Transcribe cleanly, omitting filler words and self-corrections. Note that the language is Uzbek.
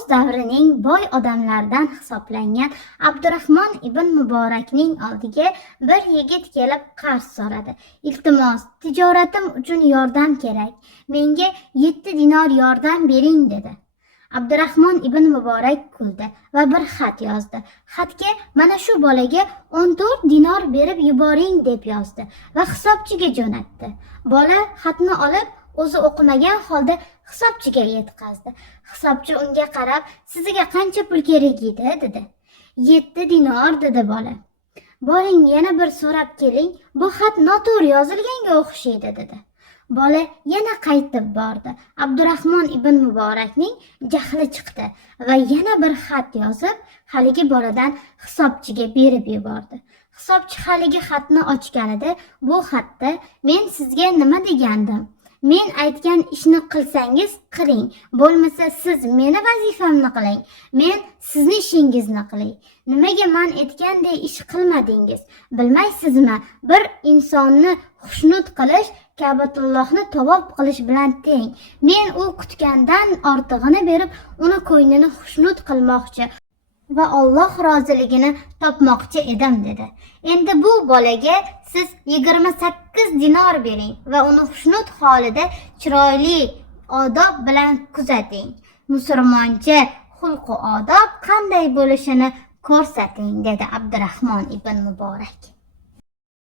o'z davrining boy odamlaridan hisoblangan Abdurahmon ibn Muborakning oldiga bir yigit kelib qarz so'radi. Iltimos, tijoratim uchun yordam kerak. Menga 7 dinor yordam bering dedi. Abdurahmon ibn Muborak kuldi va bir xat yozdi. Xatga mana shu bolaga 14 dinor berib yuboring deb yozdi va hisobchiga jo'natdi. Bola xatni olib o'zi o'qimagan holda hisobchiga yetkazdi. Hisobchi unga qarab, "Sizga qancha pul kerak edi?" dedi. 7 dinor dedi bola. "Boring yana bir so'rab keling, bu xat noto'g'ri yozilganga o'xshaydi" dedi. Bola yana qaytib bordi. Abdurahmon ibn Muborakning jahli chiqdi va yana bir xat yozib, haligi boladan hisobchiga berib yubordi. Hisobchi haligi xatni ochganida, "Bu xatda men sizga nima degandim? Men aytgan ishni qilsangiz qiling, bo'lmasa siz meni vazifamni qiling, men sizni ishingizni qilay. Nimaga men aytganday ish qilmadingiz? Bilmaysizmi, bir insonni xushnud qilish Ka'batullohni tavob qilish bilan teng. Men u kutgandan ortig'ini berib, uni ko'nglini xushnud qilmoqchi va Alloh roziligini topmoqchi edim" dedi. Endi bu bolaga siz 28 dinor bering va uni xushnud holida chiroyli odob bilan kuzating. Musulmoncha xulq-u odob qanday bo'lishini ko'rsating dedi Abdurahmon ibn Muborak.